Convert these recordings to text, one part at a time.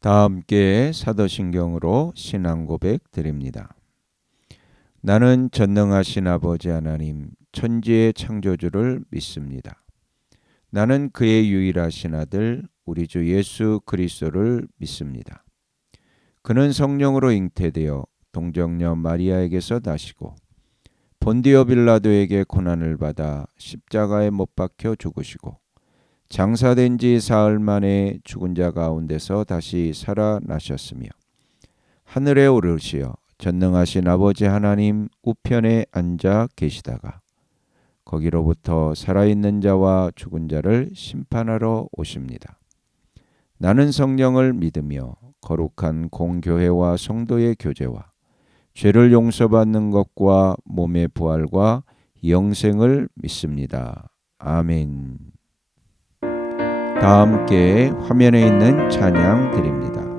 다 함께 사도신경으로 신앙 고백 드립니다. 나는 전능하신 아버지 하나님 천지의 창조주를 믿습니다. 나는 그의 유일하신 아들 우리 주 예수 그리스도를 믿습니다. 그는 성령으로 잉태되어 동정녀 마리아에게서 나시고 본디오 빌라도에게 고난을 받아 십자가에 못 박혀 죽으시고 장사된 지 사흘 만에 죽은 자 가운데서 다시 살아나셨으며 하늘에 오르시어 전능하신 아버지 하나님 우편에 앉아 계시다가 거기로부터 살아있는 자와 죽은 자를 심판하러 오십니다. 나는 성령을 믿으며 거룩한 공교회와 성도의 교제와 죄를 용서받는 것과 몸의 부활과 영생을 믿습니다. 아멘. 다 함께 화면에 있는 찬양 드립니다.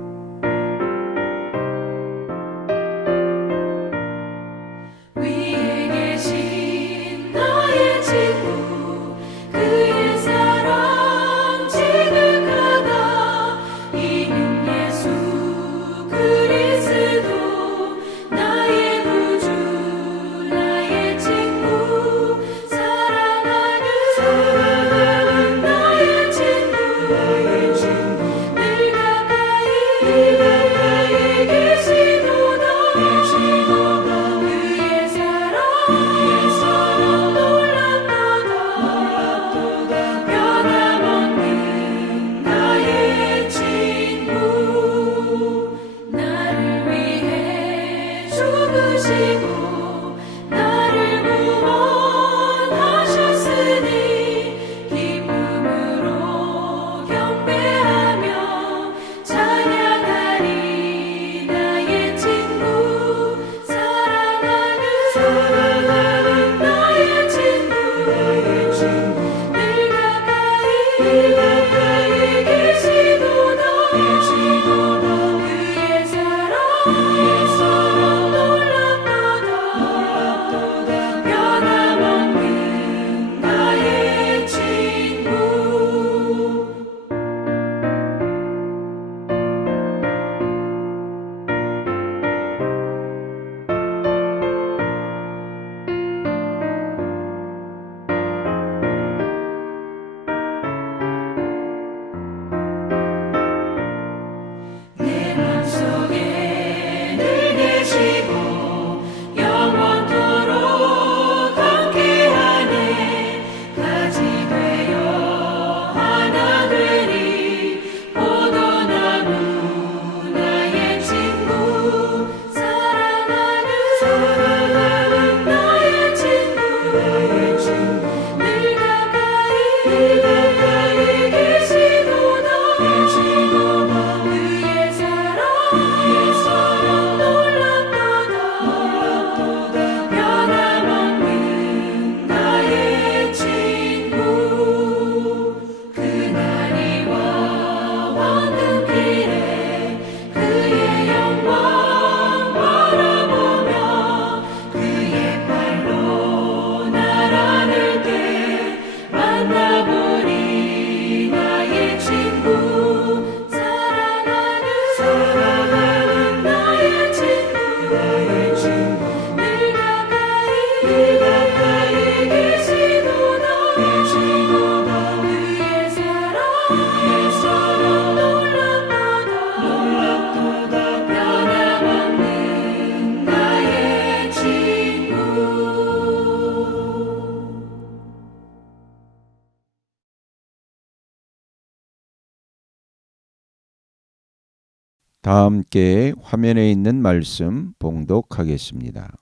다 함께 화면에 있는 말씀 봉독하겠습니다.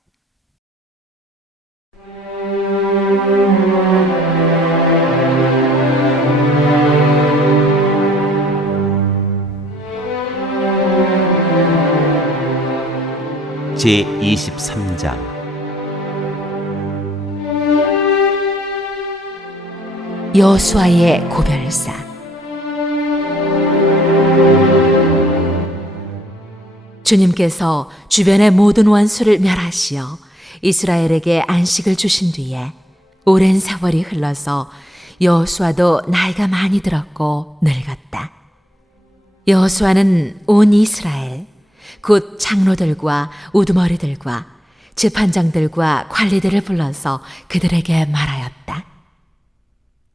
제23장 여호수아의 고별사. 주님께서 주변의 모든 원수를 멸하시어 이스라엘에게 안식을 주신 뒤에 오랜 세월이 흘러서 여호수아도 나이가 많이 들었고 늙었다. 여호수아는 온 이스라엘 곧 장로들과 우두머리들과 재판장들과 관리들을 불러서 그들에게 말하였다.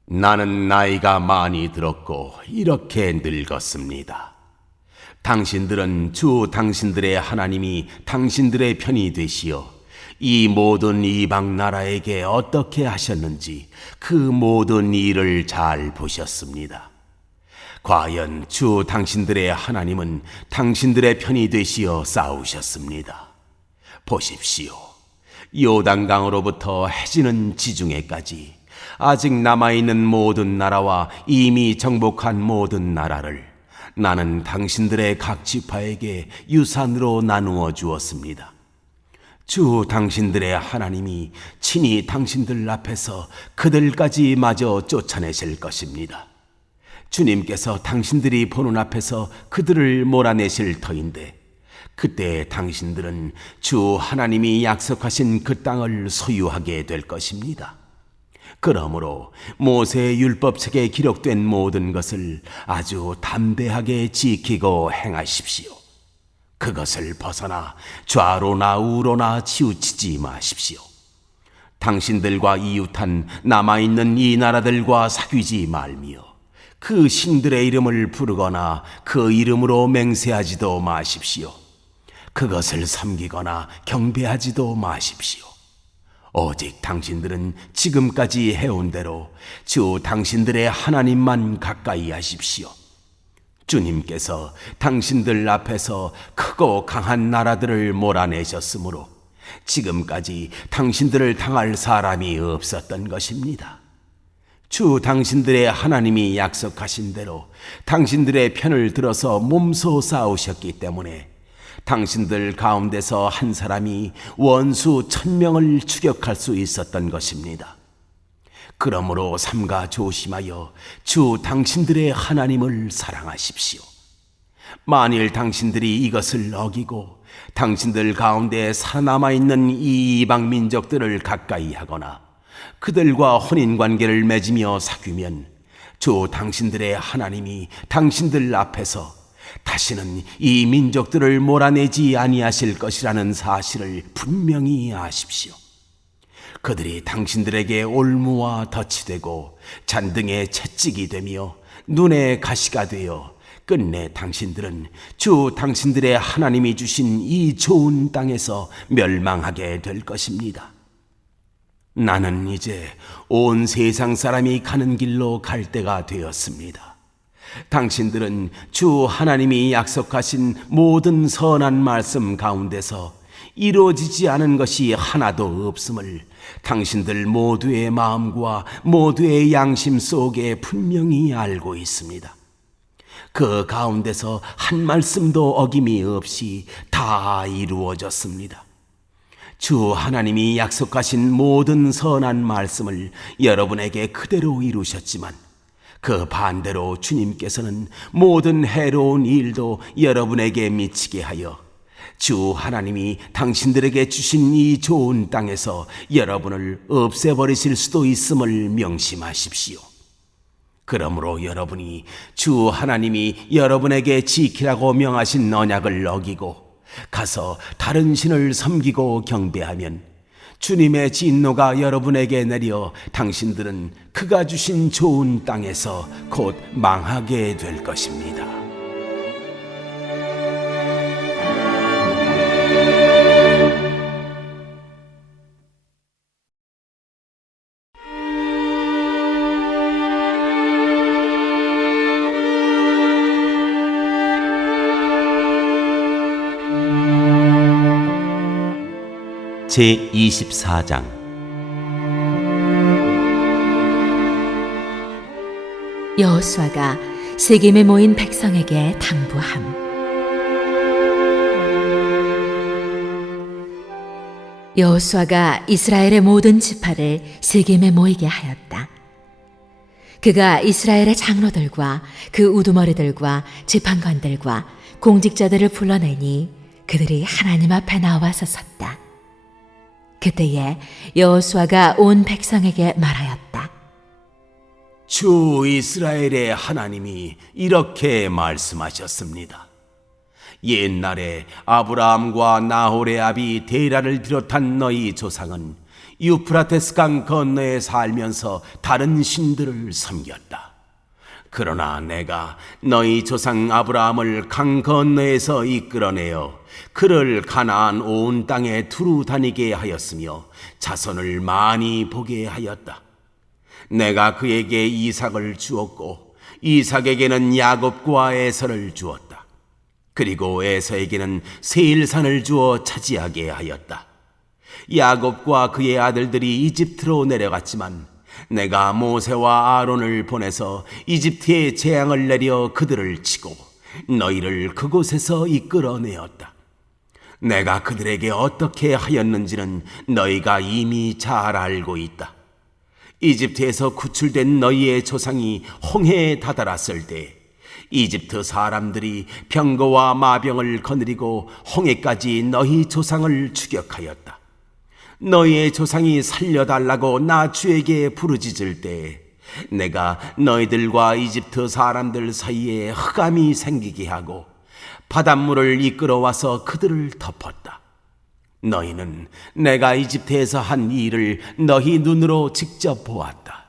나는 나이가 많이 들었고 이렇게 늙었습니다. 당신들은 주 당신들의 하나님이 당신들의 편이 되시어 이 모든 이방 나라에게 어떻게 하셨는지 그 모든 일을 잘 보셨습니다. 과연 주 당신들의 하나님은 당신들의 편이 되시어 싸우셨습니다. 보십시오. 요단강으로부터 해지는 지중해까지 아직 남아있는 모든 나라와 이미 정복한 모든 나라를 나는 당신들의 각 지파에게 유산으로 나누어 주었습니다. 주 당신들의 하나님이 친히 당신들 앞에서 그들까지 마저 쫓아내실 것입니다. 주님께서 당신들이 보는 앞에서 그들을 몰아내실 터인데 그때 당신들은 주 하나님이 약속하신 그 땅을 소유하게 될 것입니다. 그러므로 모세의 율법책에 기록된 모든 것을 아주 담대하게 지키고 행하십시오. 그것을 벗어나 좌로나 우로나 치우치지 마십시오. 당신들과 이웃한 남아있는 이 나라들과 사귀지 말며 그 신들의 이름을 부르거나 그 이름으로 맹세하지도 마십시오. 그것을 섬기거나 경배하지도 마십시오. 오직 당신들은 지금까지 해온 대로 주 당신들의 하나님만 가까이 하십시오. 주님께서 당신들 앞에서 크고 강한 나라들을 몰아내셨으므로 지금까지 당신들을 당할 사람이 없었던 것입니다. 주 당신들의 하나님이 약속하신 대로 당신들의 편을 들어서 몸소 싸우셨기 때문에 당신들 가운데서 한 사람이 원수 1000명을 추격할 수 있었던 것입니다. 그러므로 삼가 조심하여 주 당신들의 하나님을 사랑하십시오. 만일 당신들이 이것을 어기고 당신들 가운데 살아남아 있는 이 이방 민족들을 가까이 하거나 그들과 혼인관계를 맺으며 사귀면 주 당신들의 하나님이 당신들 앞에서 다시는 이 민족들을 몰아내지 아니하실 것이라는 사실을 분명히 아십시오. 그들이 당신들에게 올무와 덫이 되고 잔등에 채찍이 되며 눈에 가시가 되어 끝내 당신들은 주 당신들의 하나님이 주신 이 좋은 땅에서 멸망하게 될 것입니다. 나는 이제 온 세상 사람이 가는 길로 갈 때가 되었습니다. 당신들은 주 하나님이 약속하신 모든 선한 말씀 가운데서 이루어지지 않은 것이 하나도 없음을 당신들 모두의 마음과 모두의 양심 속에 분명히 알고 있습니다. 그 가운데서 한 말씀도 어김이 없이 다 이루어졌습니다. 주 하나님이 약속하신 모든 선한 말씀을 여러분에게 그대로 이루셨지만 그 반대로 주님께서는 모든 해로운 일도 여러분에게 미치게 하여 주 하나님이 당신들에게 주신 이 좋은 땅에서 여러분을 없애버리실 수도 있음을 명심하십시오. 그러므로 여러분이 주 하나님이 여러분에게 지키라고 명하신 언약을 어기고 가서 다른 신을 섬기고 경배하면 주님의 진노가 여러분에게 내려 당신들은 그가 주신 좋은 땅에서 곧 망하게 될 것입니다. 제24장 여호수아가 세겜에 모인 백성에게 당부함. 여호수아가 이스라엘의 모든 지파를 세겜에 모이게 하였다. 그가 이스라엘의 장로들과 그 우두머리들과 재판관들과 공직자들을 불러내니 그들이 하나님 앞에 나와서 섰다. 그때에 여호수아가 온 백성에게 말하였다. 주 이스라엘의 하나님이 이렇게 말씀하셨습니다. 옛날에 아브라함과 나홀의 아비 데라를 비롯한 너희 조상은 유프라테스 강 건너에 살면서 다른 신들을 섬겼다. 그러나 내가 너희 조상 아브라함을 강 건너에서 이끌어내어 그를 가나안 온 땅에 두루 다니게 하였으며 자손을 많이 보게 하였다. 내가 그에게 이삭을 주었고 이삭에게는 야곱과 에서를 주었다. 그리고 에서에게는 세일산을 주어 차지하게 하였다. 야곱과 그의 아들들이 이집트로 내려갔지만 내가 모세와 아론을 보내서 이집트에 재앙을 내려 그들을 치고 너희를 그곳에서 이끌어내었다. 내가 그들에게 어떻게 하였는지는 너희가 이미 잘 알고 있다. 이집트에서 구출된 너희의 조상이 홍해에 다다랐을 때 이집트 사람들이 병거와 마병을 거느리고 홍해까지 너희 조상을 추격하였다. 너희의 조상이 살려달라고 나 주에게 부르짖을 때 내가 너희들과 이집트 사람들 사이에 흑암이 생기게 하고 바닷물을 이끌어와서 그들을 덮었다. 너희는 내가 이집트에서 한 일을 너희 눈으로 직접 보았다.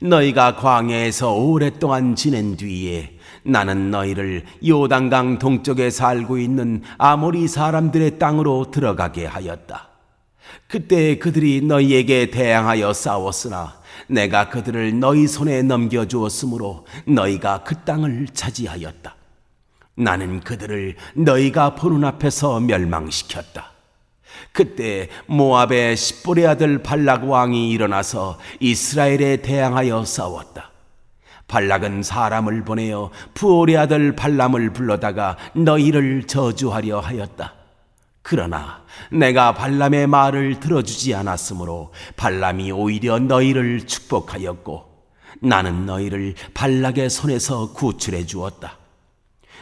너희가 광야에서 오랫동안 지낸 뒤에 나는 너희를 요단강 동쪽에 살고 있는 아모리 사람들의 땅으로 들어가게 하였다. 그때 그들이 너희에게 대항하여 싸웠으나 내가 그들을 너희 손에 넘겨주었으므로 너희가 그 땅을 차지하였다. 나는 그들을 너희가 보는 앞에서 멸망시켰다. 그때 모압의 십볼의 아들 발락 왕이 일어나서 이스라엘에 대항하여 싸웠다. 발락은 사람을 보내어 부올의 아들 발람을 불러다가 너희를 저주하려 하였다. 그러나 내가 발람의 말을 들어주지 않았으므로 발람이 오히려 너희를 축복하였고 나는 너희를 발락의 손에서 구출해 주었다.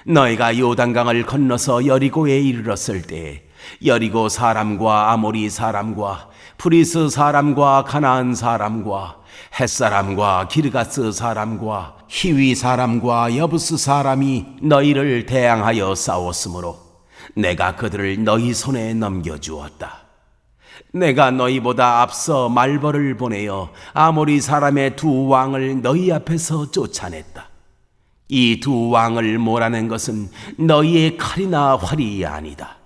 너희가 요단강을 건너서 여리고에 이르렀을 때 여리고 사람과 아모리 사람과 프리스 사람과 가나안 사람과 헷사람과 기르가스 사람과 히위 사람과 여부스 사람이 너희를 대항하여 싸웠으므로 내가 그들을 너희 손에 넘겨주었다. 내가 너희보다 앞서 말벌을 보내어 아모리 사람의 두 왕을 너희 앞에서 쫓아냈다. 이 두 왕을 몰아낸 것은 너희의 칼이나 활이 아니다.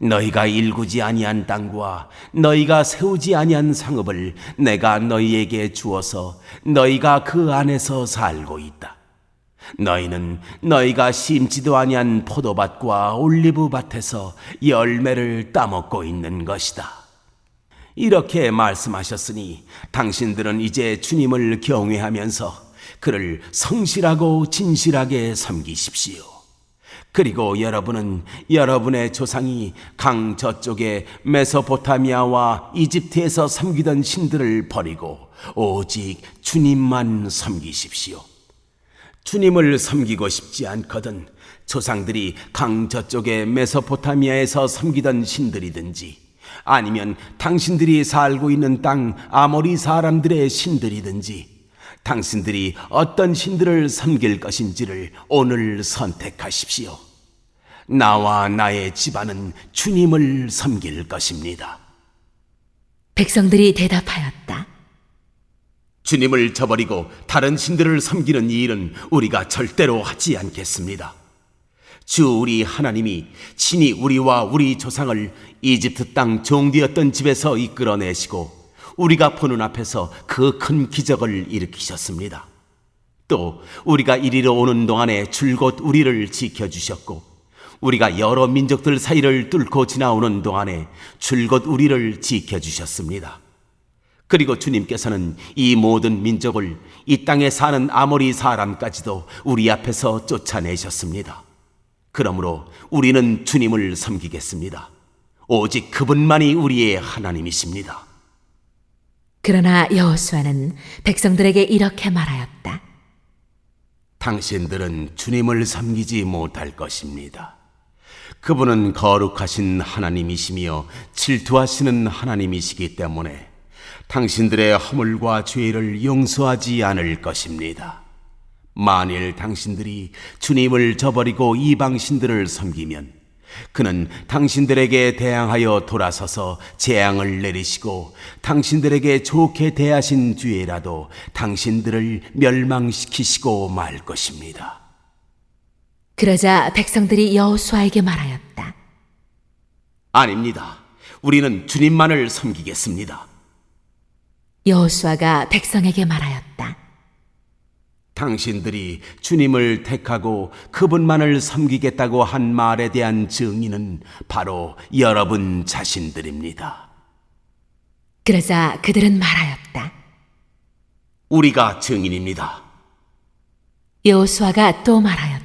너희가 일구지 아니한 땅과 너희가 세우지 아니한 상업을 내가 너희에게 주어서 너희가 그 안에서 살고 있다. 너희는 너희가 심지도 아니한 포도밭과 올리브밭에서 열매를 따먹고 있는 것이다. 이렇게 말씀하셨으니 당신들은 이제 주님을 경외하면서 그를 성실하고 진실하게 섬기십시오. 그리고 여러분은 여러분의 조상이 강 저쪽에 메소포타미아와 이집트에서 섬기던 신들을 버리고 오직 주님만 섬기십시오. 주님을 섬기고 싶지 않거든 조상들이 강 저쪽에 메소포타미아에서 섬기던 신들이든지 아니면 당신들이 살고 있는 땅 아모리 사람들의 신들이든지 당신들이 어떤 신들을 섬길 것인지를 오늘 선택하십시오. 나와 나의 집안은 주님을 섬길 것입니다. 백성들이 대답하였다. 주님을 저버리고 다른 신들을 섬기는 이 일은 우리가 절대로 하지 않겠습니다. 주 우리 하나님이 친히 우리와 우리 조상을 이집트 땅 종되었던 집에서 이끌어내시고 우리가 보는 앞에서 그 큰 기적을 일으키셨습니다. 또 우리가 이리로 오는 동안에 줄곧 우리를 지켜주셨고 우리가 여러 민족들 사이를 뚫고 지나오는 동안에 줄곧 우리를 지켜주셨습니다. 그리고 주님께서는 이 모든 민족을 이 땅에 사는 아모리 사람까지도 우리 앞에서 쫓아내셨습니다. 그러므로 우리는 주님을 섬기겠습니다. 오직 그분만이 우리의 하나님이십니다. 그러나 여호수아는 백성들에게 이렇게 말하였다. 당신들은 주님을 섬기지 못할 것입니다. 그분은 거룩하신 하나님이시며 질투하시는 하나님이시기 때문에 당신들의 허물과 죄를 용서하지 않을 것입니다. 만일 당신들이 주님을 저버리고 이방신들을 섬기면 그는 당신들에게 대항하여 돌아서서 재앙을 내리시고 당신들에게 좋게 대하신 뒤에라도 당신들을 멸망시키시고 말 것입니다. 그러자 백성들이 여호수아에게 말하였다. 아닙니다. 우리는 주님만을 섬기겠습니다. 여호수아가 백성에게 말하였다. 당신들이 주님을 택하고 그분만을 섬기겠다고 한 말에 대한 증인은 바로 여러분 자신들입니다. 그러자 그들은 말하였다. 우리가 증인입니다. 여호수아가 또 말하였다.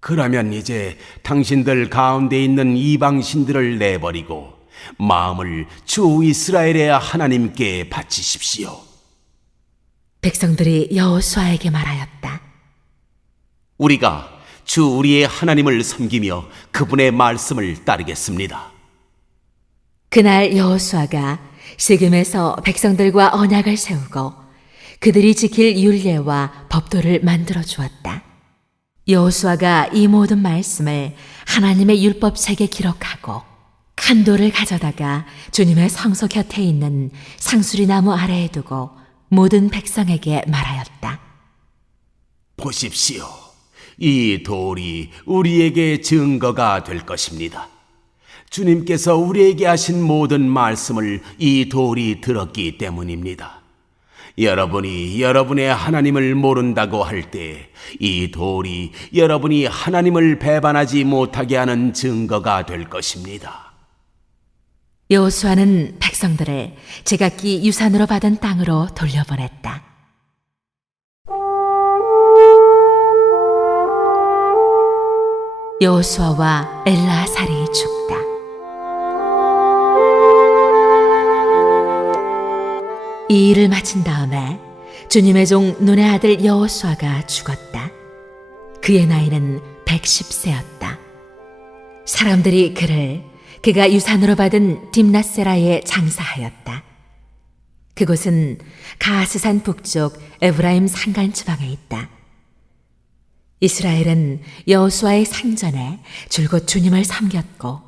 그러면 이제 당신들 가운데 있는 이방신들을 내버리고 마음을 주 이스라엘의 하나님께 바치십시오. 백성들이 여호수아에게 말하였다. 우리가 주 우리의 하나님을 섬기며 그분의 말씀을 따르겠습니다. 그날 여호수아가 시금에서 백성들과 언약을 세우고 그들이 지킬 율례와 법도를 만들어 주었다. 여호수아가 이 모든 말씀을 하나님의 율법책에 기록하고 큰 돌을 가져다가 주님의 성소 곁에 있는 상수리 나무 아래에 두고 모든 백성에게 말하였다. 보십시오. 이 돌이 우리에게 증거가 될 것입니다. 주님께서 우리에게 하신 모든 말씀을 이 돌이 들었기 때문입니다. 여러분이 여러분의 하나님을 모른다고 할 때 이 돌이 여러분이 하나님을 배반하지 못하게 하는 증거가 될 것입니다. 여호수아는 백성들을 제각기 유산으로 받은 땅으로 돌려보냈다. 여호수아와 엘라살이 죽다. 이 일을 마친 다음에 주님의 종 눈의 아들 여호수아가 죽었다. 그의 나이는 110세였다. 사람들이 그가 유산으로 받은 딥낫세라에 장사하였다. 그곳은 가스산 북쪽 에브라임 산간 지방에 있다. 이스라엘은 여호수아의 상전에 줄곧 주님을 섬겼고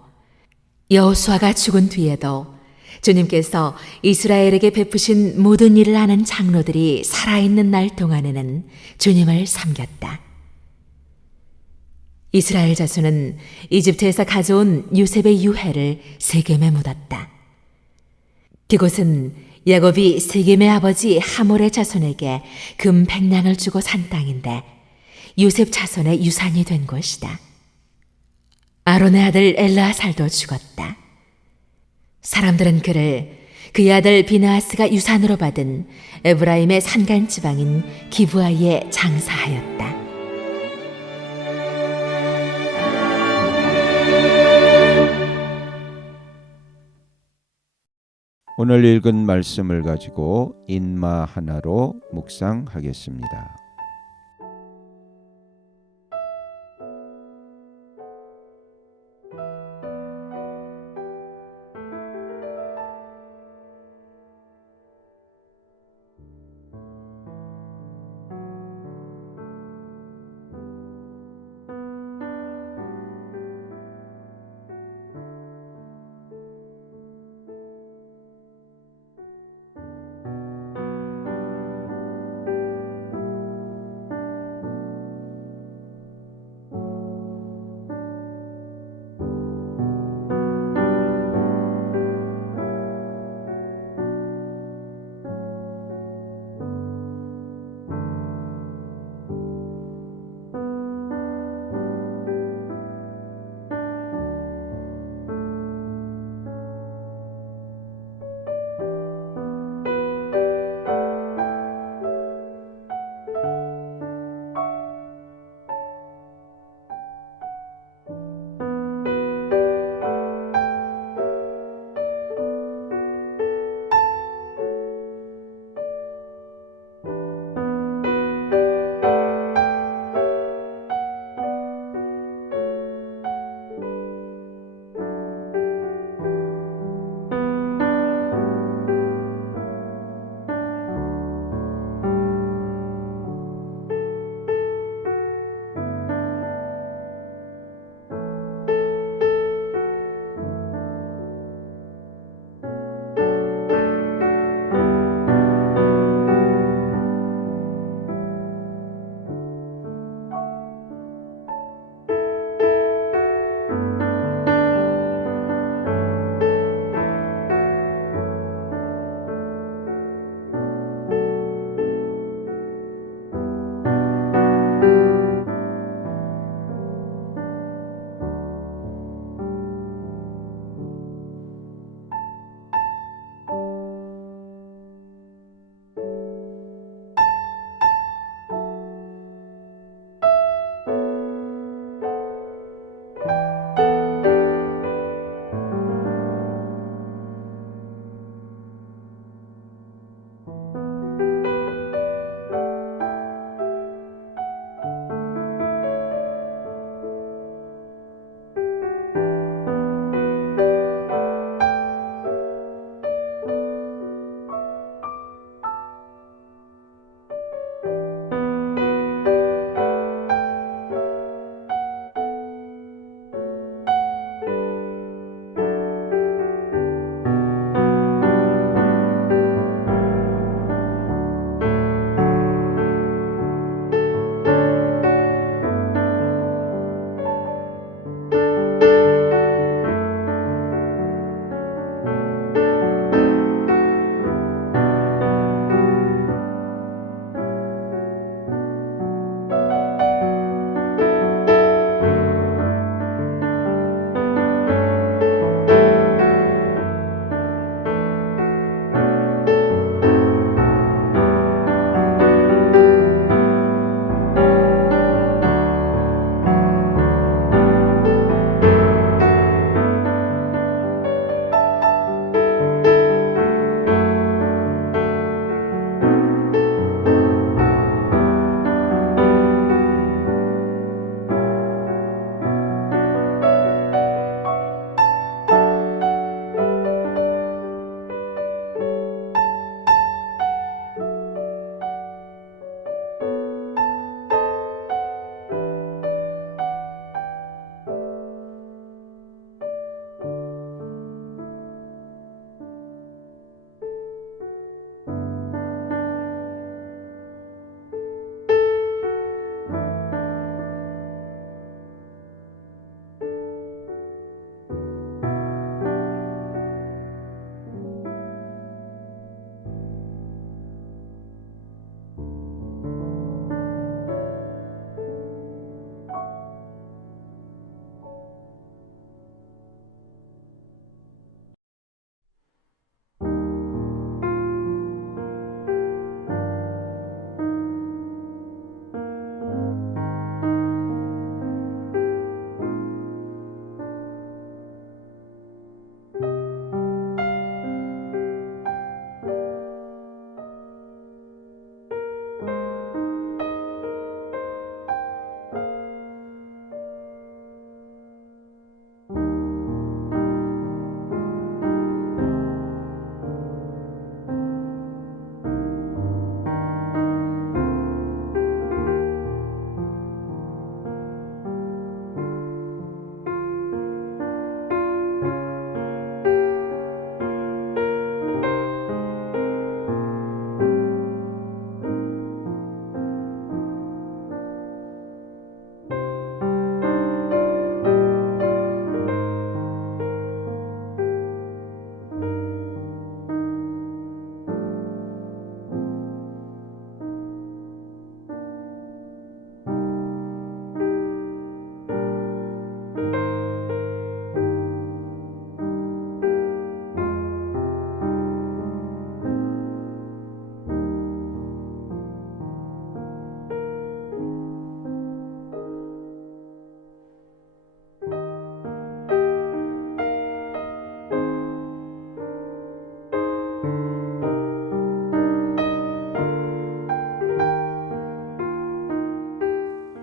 여호수아가 죽은 뒤에도 주님께서 이스라엘에게 베푸신 모든 일을 하는 장로들이 살아있는 날 동안에는 주님을 섬겼다. 이스라엘 자손은 이집트에서 가져온 요셉의 유해를 세겜에 묻었다. 그곳은 야곱이 세겜의 아버지 하몰의 자손에게 금 100냥을 주고 산 땅인데 요셉 자손의 유산이 된 곳이다. 아론의 아들 엘라살도 죽었다. 사람들은 그의 아들 비느하스가 유산으로 받은 에브라임의 산간 지방인 기브아에 장사하였다. 오늘 읽은 말씀을 가지고 인마 하나로 묵상하겠습니다.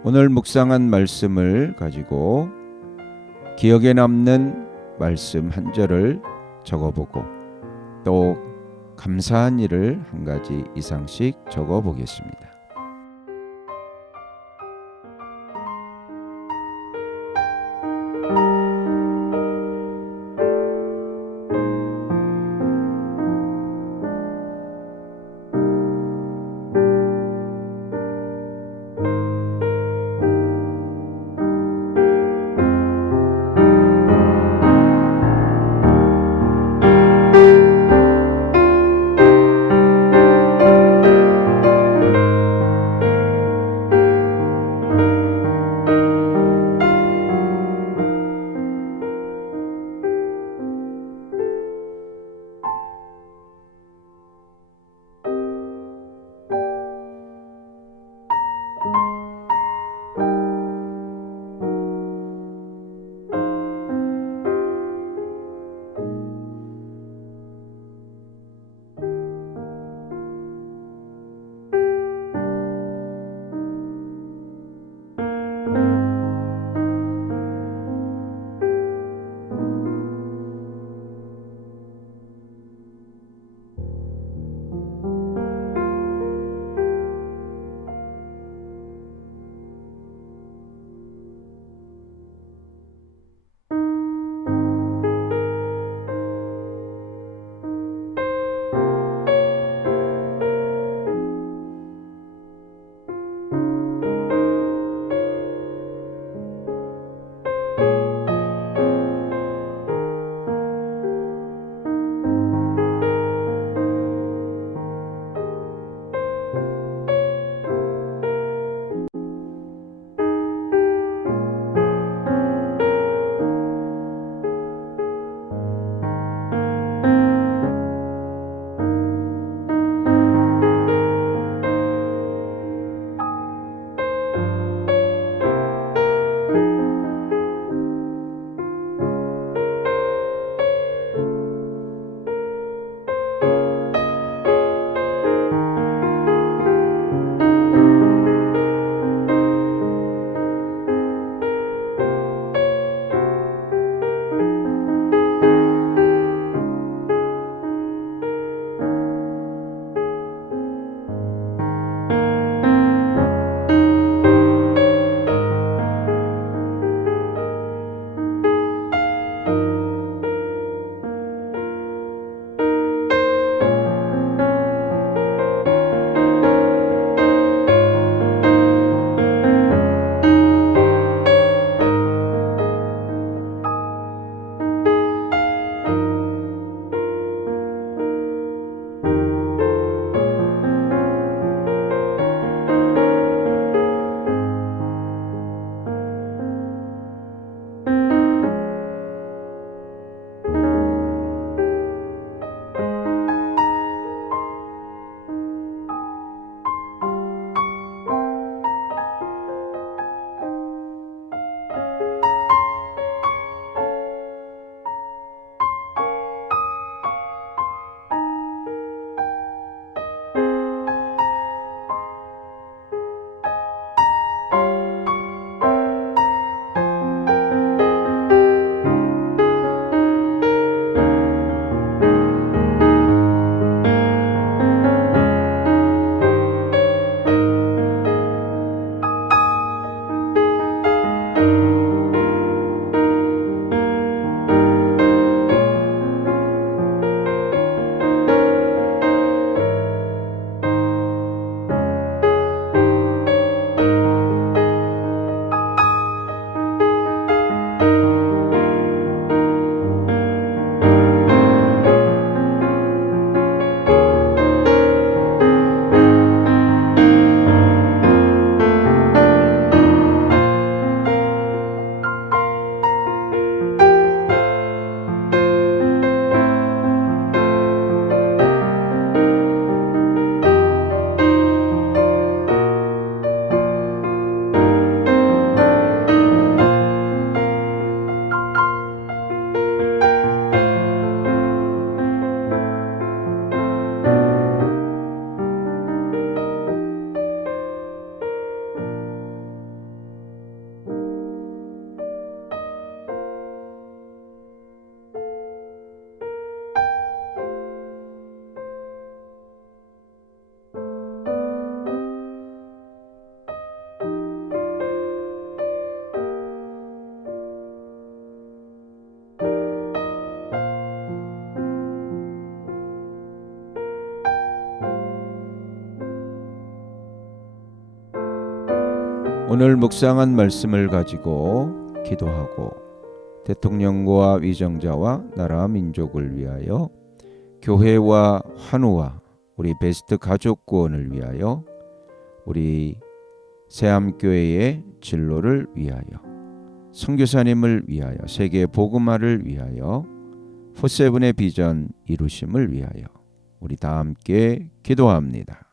오늘 묵상한 말씀을 가지고 기억에 남는 말씀 한 절을 적어보고 또 감사한 일을 한 가지 이상씩 적어보겠습니다. 오늘 묵상한 말씀을 가지고 기도하고 대통령과 위정자와 나라 민족을 위하여 교회와 환우와 우리 베스트 가족 구원을 위하여 우리 새암교회의 진로를 위하여 선교사님을 위하여 세계 복음화를 위하여 포세븐의 비전 이루심을 위하여 우리 다 함께 기도합니다.